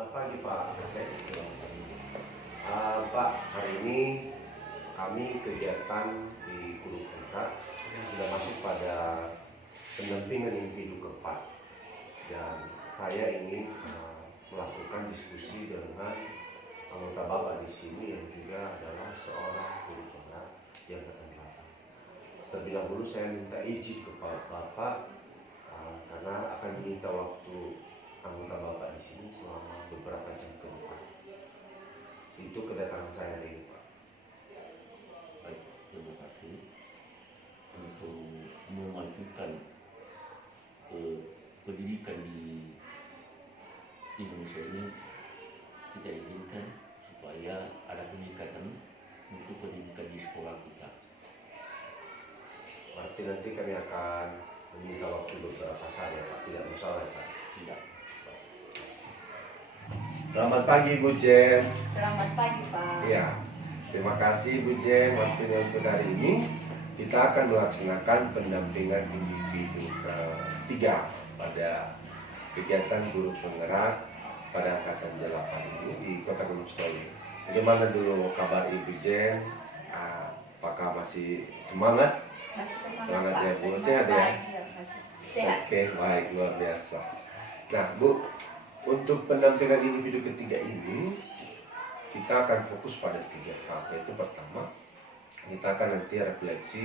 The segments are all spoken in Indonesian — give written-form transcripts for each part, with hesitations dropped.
Selamat pagi Pak. Pak, hari ini kami kegiatan di Guru Kontak sudah masuk pada pendampingan individu keempat, dan saya ingin melakukan diskusi dengan anggota Bapak di sini yang juga adalah seorang guru kontak yang akan datang. Terlebih dahulu saya minta izin kepada Bapak karena akan diminta waktu anggota Bapak di sini selama beberapa jam ke depan. Itu kedatangan saya hari ini, Pak. Baik, terima kasih untuk memajukan pendidikan di Indonesia ini. Kita inginkan supaya ada peningkatan untuk pendidikan di sekolah kita. Berarti nanti kami akan meminta waktu beberapa saat ya Pak, tidak masalah ya Pak? Tidak. Selamat pagi Bu Jen. Selamat pagi Pak. Iya, terima kasih Bu Jen waktunya untuk hari ini. Kita akan melaksanakan pendampingan individu ketiga pada kegiatan guru penggerak pada angkatan 8 ini di Kota Gunung Sitoli. Bagaimana dulu kabar Ibu Jen? Apakah masih semangat? Masih Semangat Pak. ya, Bu. Masih Sehat ya? baik, masih sehat. Oke, baik, luar biasa. Nah Bu, untuk pendampingan individu ketiga ini kita akan fokus pada 3 hal. Yaitu pertama, kita akan nanti refleksi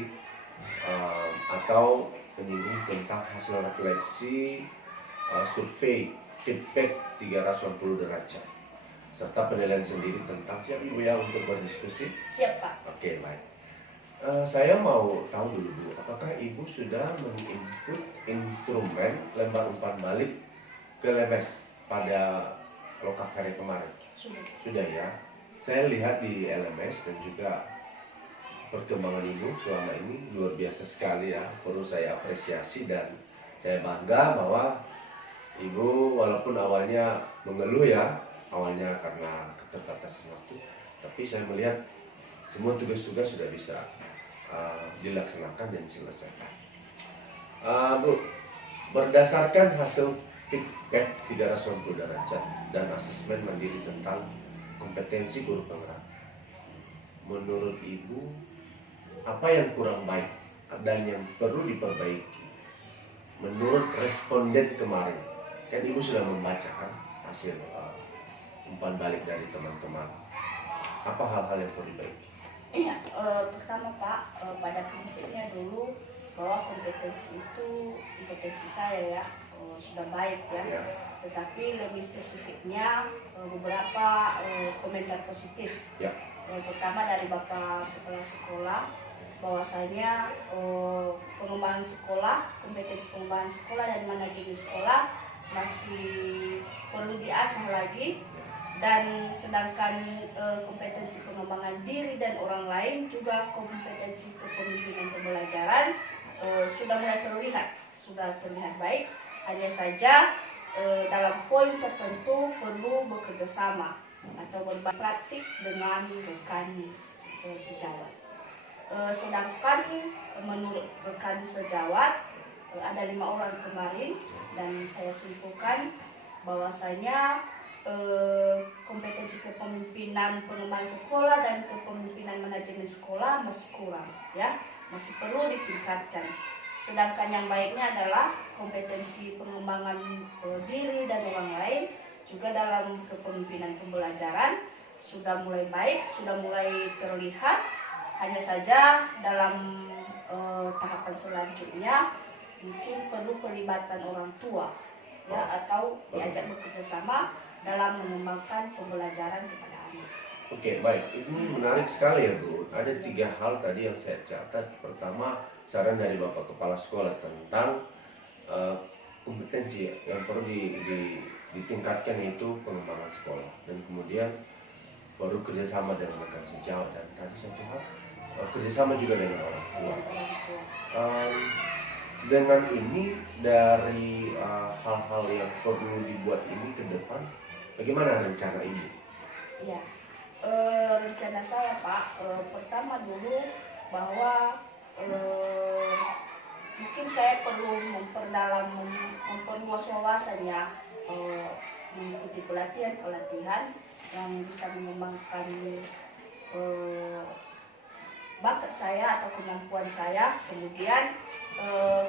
atau menyinggung tentang hasil refleksi survei feedback 380 derajat serta penilaian sendiri tentang siap Ibu ya untuk berdiskusi. Siap Pak. Oke, baik. Saya mau tahu dulu Bu, apakah Ibu sudah menginput instrumen lembar umpan balik ke LMS pada lokal karya kemarin? Sudah ya. Saya lihat di LMS dan juga perkembangan Ibu selama ini luar biasa sekali ya. Perlu saya apresiasi dan saya bangga bahwa Ibu walaupun awalnya mengeluh ya, awalnya karena keterbatasan waktu, tapi saya melihat semua tugas-tugas sudah bisa dilaksanakan dan diselesaikan. Bu, berdasarkan hasil feedback 380 derajat dan asesmen mandiri tentang kompetensi guru penggerak, menurut Ibu apa yang kurang baik dan yang perlu diperbaiki menurut responden kemarin? Kan Ibu sudah membacakan hasil umpan balik dari teman-teman. Apa hal-hal yang perlu diperbaiki? Iya, pertama Pak, pada prinsipnya dulu bahwa kompetensi saya ya sudah baik ya. Tetapi lebih spesifiknya beberapa komentar positif. Ya. Pertama dari Bapak Kepala Sekolah, bahwasanya pengembangan sekolah, kompetensi pengembangan sekolah dan manajemen sekolah masih perlu diasah lagi, dan sedangkan kompetensi pengembangan diri dan orang lain juga kompetensi kepemimpinan pembelajaran sudah mulai terlihat baik. Hanya saja dalam poin tertentu perlu bekerja sama atau berpraktik dengan rekan sejawat. Sedangkan menurut rekan sejawat ada 5 orang kemarin, dan saya simpulkan bahwasanya kompetensi kepemimpinan pengembangan sekolah dan kepemimpinan manajemen sekolah masih kurang ya, masih perlu ditingkatkan. Sedangkan yang baiknya adalah kompetensi pengembangan diri dan orang lain juga dalam kepemimpinan pembelajaran sudah mulai baik, sudah mulai terlihat. Hanya saja dalam tahapan selanjutnya mungkin perlu pelibatan orang tua ya, atau diajak bekerja sama dalam mengembangkan pembelajaran kepada anak. Oke, baik. Ini menarik sekali ya Bu. Ada 3 hal tadi yang saya catat. Pertama, saran dari Bapak Kepala Sekolah tentang kompetensi yang perlu ditingkatkan, yaitu pengembangan sekolah. Dan kemudian perlu kerjasama dengan rekan sejawat. Dan tadi satu hal, kerjasama juga dengan orang tua. Dengan ini dari hal-hal yang perlu dibuat ini ke depan, bagaimana rencana Ibu? Ya, rencana saya Pak, pertama dulu bahwa mungkin saya perlu memperluas wawasannya mengikuti pelatihan yang bisa mengembangkan bakat saya atau kemampuan saya. Kemudian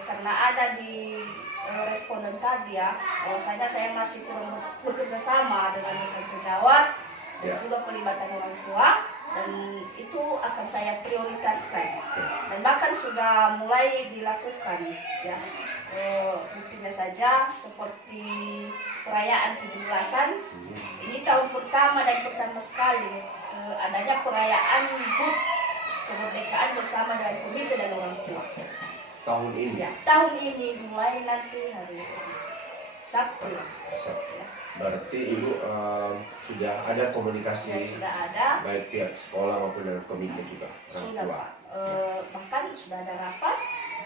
karena ada di responden tadi ya, bahwasanya saya masih kurang bekerja sama dengan rekan sejawat dan juga pelibatan orang tua, dan itu akan saya prioritaskan dan bahkan sudah mulai dilakukan ya. Buktinya saja seperti perayaan 17-an, ini tahun pertama dan pertama sekali adanya perayaan HUT kemerdekaan bersama dengan komite dan orang tua. Tahun ini? Ya, tahun ini mulai nanti hari Sabtu. Ya. Berarti Ibu sudah ada komunikasi Ya, sudah ada. Baik pihak sekolah maupun dengan komite juga? Sudah Pak, bahkan sudah ada rapat,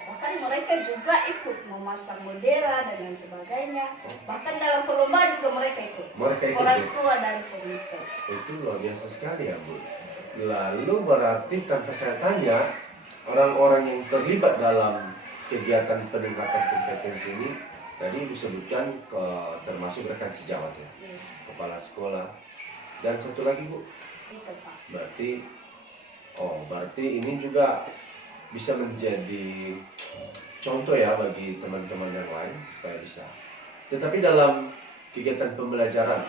bahkan mereka juga ikut memasang bendera dan lain sebagainya. Bahkan dalam perlombaan juga mereka ikut. Orang tua dari komite. Itu luar biasa sekali ya Bu. Lalu berarti tanpa saya tanya, orang-orang yang terlibat dalam kegiatan peningkatan kompetensi ini tadi Ibu sebutkan termasuk rekan sejawat ya, kepala sekolah, dan satu lagi Bu. Itu Pak. Berarti ini juga bisa menjadi contoh ya bagi teman-teman yang lain supaya bisa. Tetapi dalam kegiatan pembelajaran,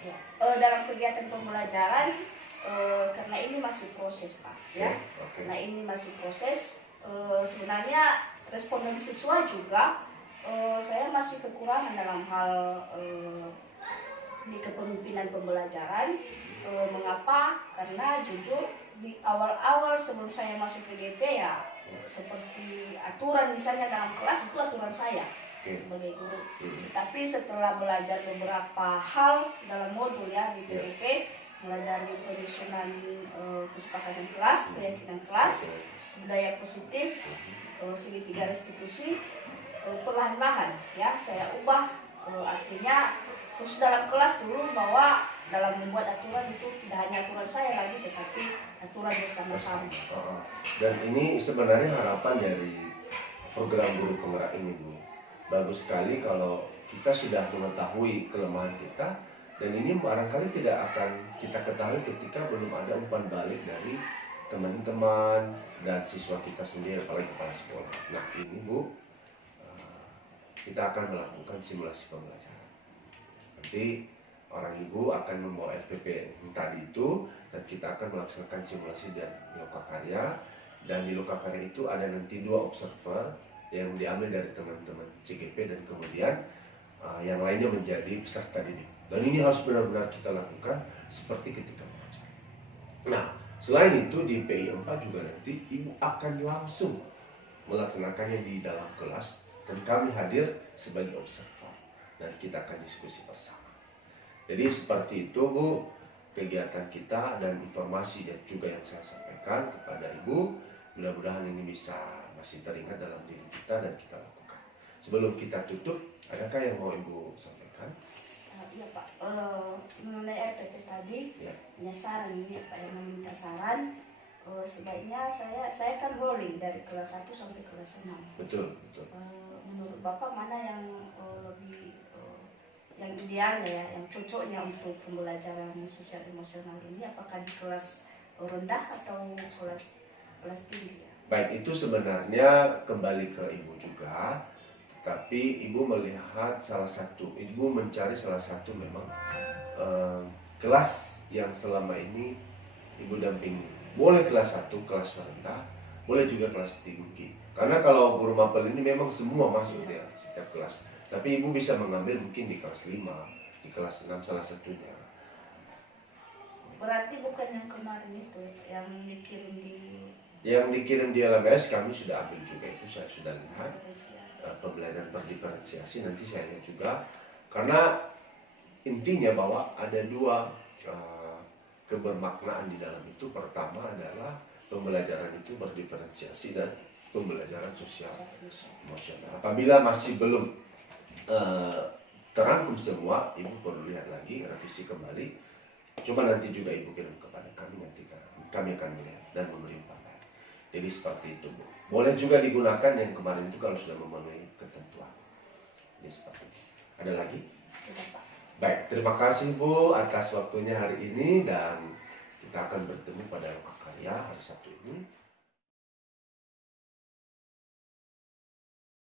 ya, dalam kegiatan pembelajaran karena ini masih proses Pak ya. Karena ini masih proses, sebenarnya responden siswa juga saya masih kekurangan dalam hal di kepemimpinan pembelajaran. Mengapa? Karena jujur di awal-awal sebelum saya masuk PGP ya, seperti aturan misalnya dalam kelas itu aturan saya sebagai guru. Tapi setelah belajar beberapa hal dalam modul ya di PGP, mulai dari penyusunan kesepakatan kelas, keyakinan kelas, budaya positif, segitiga restitusi, perlahan-lahan ya saya ubah, artinya khusus dalam kelas dulu bahwa dalam membuat aturan itu tidak hanya aturan saya lagi tetapi aturan bersama-sama. Dan ini sebenarnya harapan dari program guru penggerak ini Bu. Bagus sekali kalau kita sudah mengetahui kelemahan kita, dan ini barangkali tidak akan kita ketahui ketika belum ada umpan balik dari teman-teman dan siswa kita sendiri, apalagi kepala sekolah. Nah ini Bu, kita akan melakukan simulasi pembelajaran. Nanti orang ibu akan membawa RPP tadi itu, dan kita akan melaksanakan simulasi dan lokakarya. Dan di lokakarya itu ada nanti 2 observer yang diambil dari teman-teman CGP, dan kemudian yang lainnya menjadi peserta didik. Dan ini harus benar-benar kita lakukan seperti ketika mengajar. Nah, selain itu di PI 4 juga nanti ibu akan langsung melaksanakannya di dalam kelas, dan kami hadir sebagai observer dan kita akan diskusi bersama. Jadi seperti itu Bu, kegiatan kita dan informasi dan juga yang saya sampaikan kepada Ibu, mudah-mudahan ini bisa masih teringat dalam diri kita dan kita lakukan. Sebelum kita tutup, adakah yang mau Ibu sampaikan? Iya Pak, mengenai RPP tadi, hanya saran ini Pak yang meminta saran. Sebaiknya saya kan rolling dari kelas 1 sampai kelas 6. Betul. Menurut Bapak mana yang lebih yang idealnya ya, yang cocoknya untuk pembelajaran sosial emosional ini, apakah di kelas rendah atau kelas tinggi ya? Baik, itu sebenarnya kembali ke Ibu juga, tapi Ibu melihat Ibu mencari salah satu memang kelas yang selama ini Ibu dampingi. Boleh kelas 1, kelas rendah, boleh juga kelas tinggi. Karena kalau guru mapel ini memang semua masuk ya, setiap kelas. Tapi Ibu bisa mengambil mungkin di kelas 5, di kelas 6 salah satunya. Berarti bukan yang kemarin itu, yang dikirim di... Yang dikirim di LMS kami sudah ambil juga, itu saya sudah lihat. Pembelajaran berdiferensiasi nanti saya lihat juga. Karena intinya bahwa ada 2 kebermaknaan di dalam itu. Pertama adalah pembelajaran itu berdiferensiasi dan pembelajaran sosial emosional. Apabila masih belum terangkum semua, Ibu perlu lihat lagi, revisi kembali. Coba nanti juga Ibu kirim kepada kami, nanti kami akan melihat dan memberi pandangan. Jadi seperti itu Bu. Boleh juga digunakan yang kemarin itu kalau sudah memenuhi ketentuan. Jadi seperti itu. Ada lagi? Tidak Pak. Baik, terima kasih Bu atas waktunya hari ini dan kita akan bertemu pada Loka Karya hari Sabtu ini.